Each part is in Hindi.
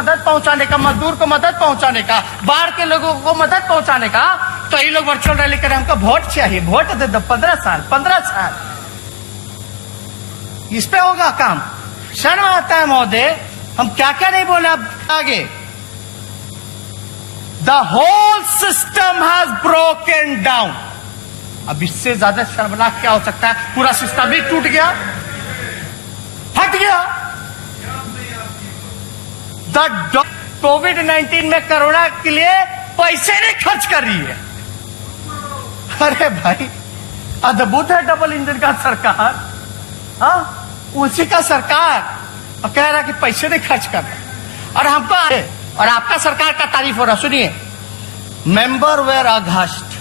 मदद पहुंचाने का, मजदूर को मदद पहुंचाने का, बाढ़ के लोगों को मदद पहुंचाने का, तो ये लोग वर्चुअल रैली करें। हमको वोट चाहिए, वोट दे दो 15 साल इस पे होगा काम। शर्म आता है महोदय, हम क्या क्या नहीं बोले। अब आगे, the whole system has broken down. अब इससे ज्यादा शर्मनाक क्या हो सकता है? पूरा सिस्टम ही टूट गया, फट गया। द कोविड-19 में कोरोना के लिए पैसे नहीं खर्च कर रही है। अरे भाई, अद्भुत है डबल इंजन का सरकार। हाँ, उसी का सरकार और कह रहा कि पैसे नहीं खर्च कर रहा। और हमको और आपका सरकार का तारीफ हो रहा। सुनिए, मेंबर वेर अघस्ट,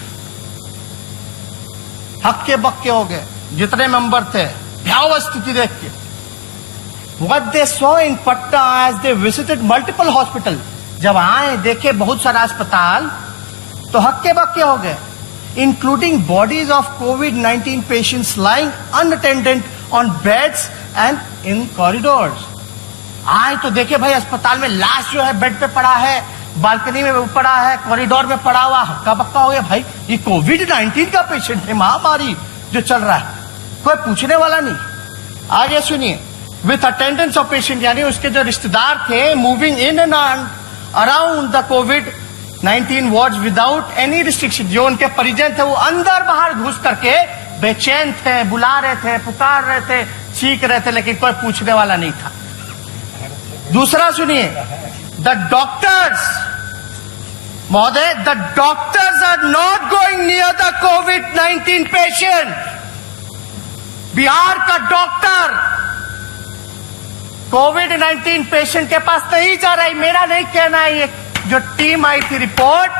हक्के बक्के हो गए जितने मेंबर थे। भयावह स्थिति देख के what they saw in Patna as they visited multiple hospital, जब आए देखे बहुत सारा अस्पताल तो हक्के बक्के हो गए, including bodies of COVID-19 patients lying unattended on beds and in corridors। आए तो देखे भाई अस्पताल में लाश जो है बेड पे पड़ा है, बालकनी में पड़ा है, कॉरिडोर में पड़ा हुआ, हक्का बक्का हो गया। भाई ये कोविड-19 का पेशेंट है, महामारी जो चल रहा है, कोई पूछने वाला नहीं। आगे सुनिए, विथ अटेंडेंस ऑफ पेशेंट, यानी उसके जो रिश्तेदार थे, moving in and around the कोविड-19 वार्ड्स विदाउट एनी रिस्ट्रिक्शन। जो उनके परिजन थे वो अंदर बाहर घुस करके बेचैन थे, बुला रहे थे, पुकार रहे थे, चीख रहे थे, लेकिन कोई पूछने वाला नहीं था। दूसरा सुनिए, द डॉक्टर्स, महोदय, the doctors are not going near the कोविड-19 पेशेंट। बिहार का डॉक्टर कोविड-19 पेशेंट के पास नहीं जा रहा है। मेरा नहीं कहना है, ये जो टीम आई थी रिपोर्ट,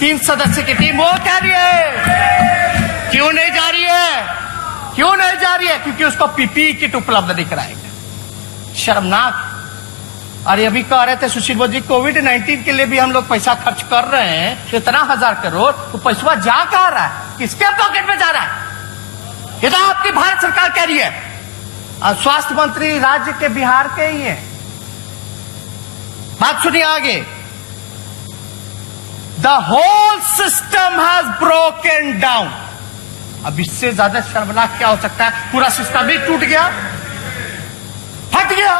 3 सदस्य की टीम, वो कह रही है। क्यों नहीं जा रही है? क्यों नहीं जा रही है? क्योंकि उसको पीपीई किट उपलब्ध नहीं कराएंगे। शर्मनाक। अरे अभी कह रहे थे सुशील मोदी, कोविड-19 के लिए भी हम लोग पैसा खर्च कर रहे हैं, इतना 1000 करोड़, तो पैसा जा कहां रहा है? किसके पॉकेट में जा रहा है? ये तो आपकी भारत सरकार कह रही है। स्वास्थ्य मंत्री राज्य के बिहार के ही है। बात सुनिए आगे, the whole system has broken down. अब इससे ज्यादा शर्मनाक क्या हो सकता है? पूरा सिस्टम ही टूट गया, फट गया।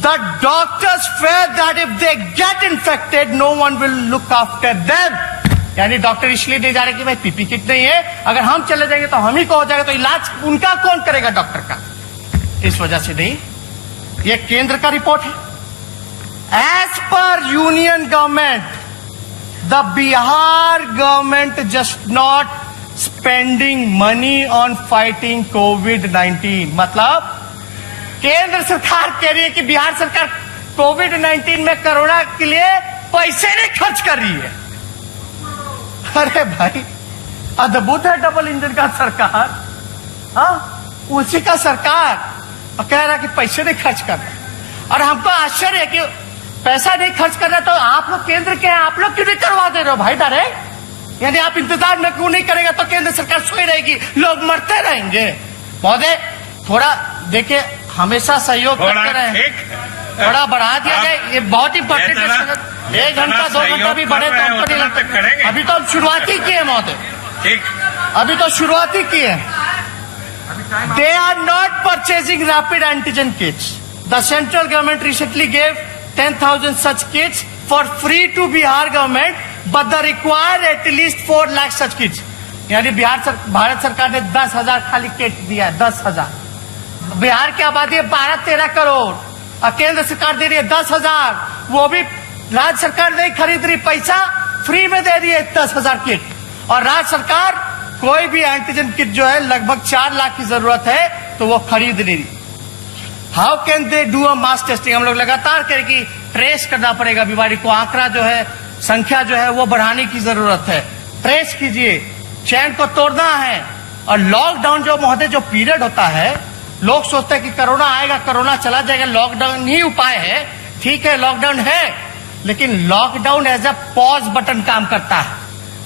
The doctors fear that if they get infected, no one will look after them। यानी डॉक्टर इसलिए नहीं जा रहे कि भाई पीपी किट नहीं है, अगर हम चले जाएंगे तो हम ही को हो जाएगा, तो इलाज उनका कौन करेगा? डॉक्टर का। इस वजह से नहीं। ये केंद्र का रिपोर्ट है। As per union government, the Bihar government just not spending money on fighting COVID. Nineteen केंद्र सरकार कह रही है कि बिहार सरकार कोविड-19 में कोरोना के लिए पैसे नहीं खर्च कर रही है। अरे भाई, अद्भुत है डबल इंजन का सरकार। हाँ, उसी का सरकार और कह रहा कि पैसे नहीं खर्च कर रहा। और हमको आश्चर्य है कि पैसा नहीं खर्च कर रहा, तो आप लोग केंद्र के हैं, आप लोग क्यों नहीं करवा दे रहे हो भाई डायरेक्ट? यानी आप इंतजार में क्यों नहीं करेगा तो केंद्र सरकार सोई रहेगी, लोग मरते रहेंगे। महोदय थोड़ा देखिए, हमेशा सहयोग करते रहे, थोड़ा बढ़ा दिया जाए, ये बहुत इंपॉर्टेंट है। 1 घंटा 2 घंटा भी बढ़े तो हमको नहीं लगता। अभी तो हम शुरुआत ही की है महोदय, अभी तो शुरुआत ही की है। They are not purchasing rapid antigen kits. The central government recently gave 10,000 such kits for free to Bihar government, but the required at least 4 lakh such kits। यानी भारत सरकार ने 10,000 खाली किट दिया है, 10,000। बिहार की आबादी है 12-13 करोड़ और केंद्र सरकार दे रही है 10,000। वो भी राज्य सरकार नहीं खरीद रही, पैसा फ्री में दे रही है 10,000 किट। और राज्य सरकार कोई भी एंटीजन किट जो है लगभग 4 लाख की जरूरत है तो वो खरीद नहीं रही। How can they do a mass testing? हम लोग लगातार करें कि ट्रेस करना पड़ेगा बीमारी को, आंकड़ा जो है, संख्या जो है वो बढ़ाने की जरूरत है। ट्रेस कीजिए, चैन को तोड़ना है। और लॉकडाउन जो महोदय जो पीरियड होता है, लोग सोचते हैं कि कोरोना आएगा, कोरोना चला जाएगा, लॉकडाउन ही उपाय है। ठीक है, लॉकडाउन है, लेकिन lockdown as a pause button काम करता है।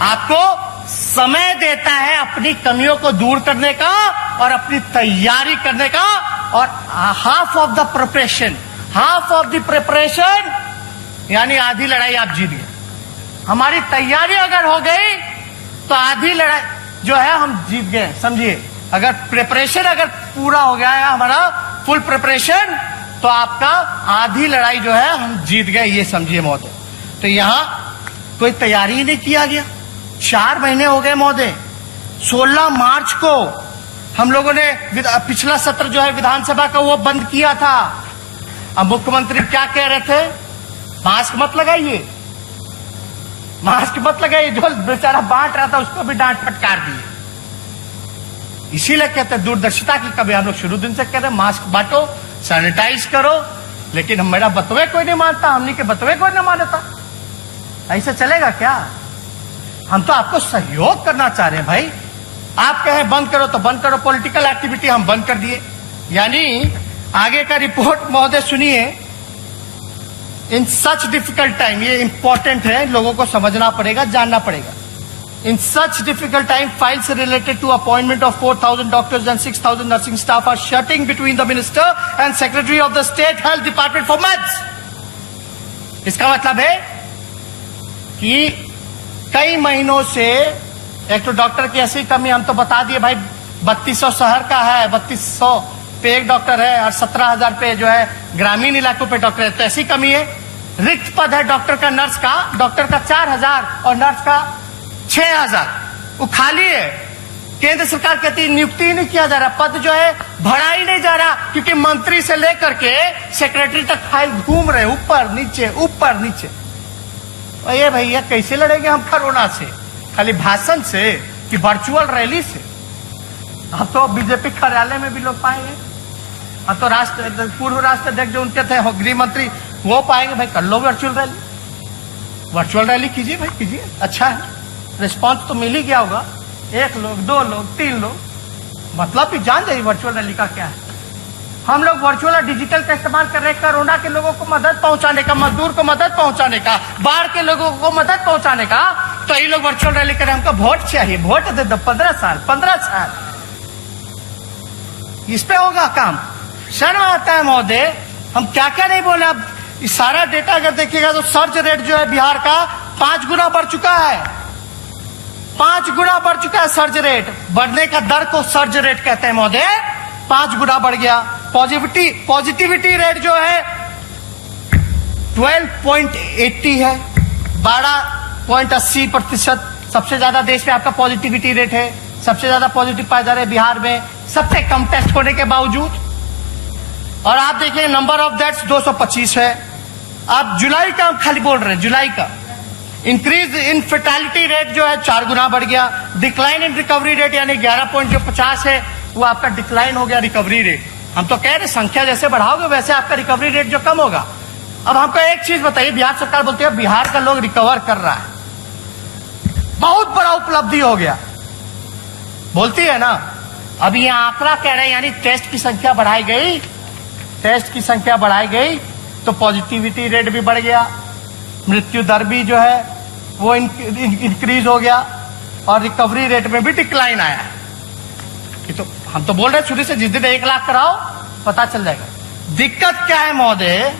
आपको समय देता है अपनी कमियों को दूर करने का और अपनी तैयारी करने का, और half of the preparation, half of the preparation, यानी आधी लड़ाई आप जीत गए। हमारी तैयारी अगर हो गई तो आधी लड़ाई जो है हम जीत गए, समझिए। अगर प्रिपरेशन अगर पूरा हो गया है हमारा फुल प्रिपरेशन, तो आपका आधी लड़ाई जो है हम जीत गए, ये समझिए महोदय। तो यहां कोई तैयारी ही नहीं किया गया। 4 महीने हो गए महोदय। 16 मार्च को हम लोगों ने पिछला सत्र जो है विधानसभा का वो बंद किया था। अब मुख्यमंत्री क्या कह रहे थे? मास्क मत लगाइए, मास्क मत लगाइए। जो बेचारा बांट रहा था उसको भी डांट फटकार दिए। इसीलिए कहते हैं दूरदर्शिता की कभी हम लोग शुरू दिन से कह रहे हैं मास्क बांटो, सैनिटाइज करो, लेकिन मेरा बतवे कोई नहीं मानता, हमने के बतवे कोई नहीं मानता। ऐसे चलेगा क्या? हम तो आपको सहयोग करना चाह रहे हैं भाई। आप कहें बंद करो तो बंद करो, पॉलिटिकल एक्टिविटी हम बंद कर दिए। यानी आगे का रिपोर्ट महोदय सुनिए। इन सच डिफिकल्ट टाइम, ये इंपॉर्टेंट है, लोगों को समझना पड़ेगा, जानना पड़ेगा। In such difficult time, files related to appointment of 4,000 doctors and 6,000 nursing staff are shutting between the minister and secretary of the state health department for months. इसका मतलब है कि कई महीनों से एक तो डॉक्टर की ऐसी कमी, हम तो बता दिए भाई 3200 शहर का है, 3200 पे एक डॉक्टर है और 17,000 पे जो है ग्रामीण इलाकों पे डॉक्टर है, तो ऐसी कमी है। रिक्त पद है डॉक्टर का, नर्स का, डॉक्टर का 4,000 और नर्स का 6,000, वो खाली है। केंद्र सरकार कहती है नियुक्ति ही नहीं किया जा रहा, पद जो है भरा ही नहीं जा रहा, क्योंकि मंत्री से लेकर के सेक्रेटरी तक फाइल घूम रहे, ऊपर नीचे ऊपर नीचे। और ये भैया कैसे लड़ेंगे हम कोरोना से? खाली भाषण से कि वर्चुअल रैली से? अब तो बीजेपी कार्यालय में भी लोग पाएंगे, अब तो पूर्व राष्ट्राध्यक्ष जो उनके थे गृह मंत्री वो पाएंगे। भाई कर लो वर्चुअल रैली, वर्चुअल रैली कीजिए भाई, कीजिए, अच्छा है, रिस्पांस तो मिल ही गया होगा। 1 लोग, 2 लोग, 3 लोग, मतलब कि जान जाइए वर्चुअल रैली का क्या है। हम लोग वर्चुअल और डिजिटल का इस्तेमाल कर रहे हैं कोरोना के लोगों को मदद पहुंचाने का, मजदूर को मदद पहुंचाने का, बाढ़ के लोगों को मदद पहुंचाने का। तो ये लोग वर्चुअल रैली करें, हमको वोट चाहिए, वोट दे दो, 15 साल इस पे होगा काम। शर्म आता है महोदय, हम क्या क्या नहीं बोले। अब सारा डेटा अगर देखिएगा तो सर्च रेट जो है बिहार का 5 गुना बढ़ चुका है, 5 गुना बढ़ चुका है सर्ज रेट। बढ़ने का दर को सर्ज रेट कहते हैं महोदय, 5 गुना बढ़ गया। पॉजिटिविटी रेट जो है 12.80 है, 12.80%। सबसे ज्यादा देश में आपका पॉजिटिविटी रेट है, सबसे ज्यादा पॉजिटिव पाए जा रहे हैं बिहार में, सबसे कम टेस्ट होने के बावजूद। और आप देखिए नंबर ऑफ डेथ्स 225 है। आप जुलाई का हम खाली बोल रहे हैं, जुलाई का इंक्रीज इन फेटालिटी रेट जो है 4 गुना बढ़ गया। डिक्लाइन इन रिकवरी रेट यानी 11.50 है, वो आपका डिक्लाइन हो गया रिकवरी रेट। हम तो कह रहे संख्या जैसे बढ़ाओगे वैसे आपका रिकवरी रेट जो कम होगा। अब हमको एक चीज बताइए, बिहार सरकार बोलती है बिहार का लोग रिकवर कर रहा है, बहुत बड़ा उपलब्धि हो गया, बोलती है ना। अब ये आंकड़ा कह रहे हैं यानी टेस्ट की संख्या बढ़ाई गई, टेस्ट की संख्या बढ़ाई गई तो पॉजिटिविटी रेट भी बढ़ गया, मृत्यु दर भी जो है वो इंक्रीज हो गया और रिकवरी रेट में भी डिक्लाइन आया है। तो हम तो बोल रहे हैं शुरू से जिस दिन 1 लाख कराओ पता चल जाएगा। दिक्कत क्या है महोदय,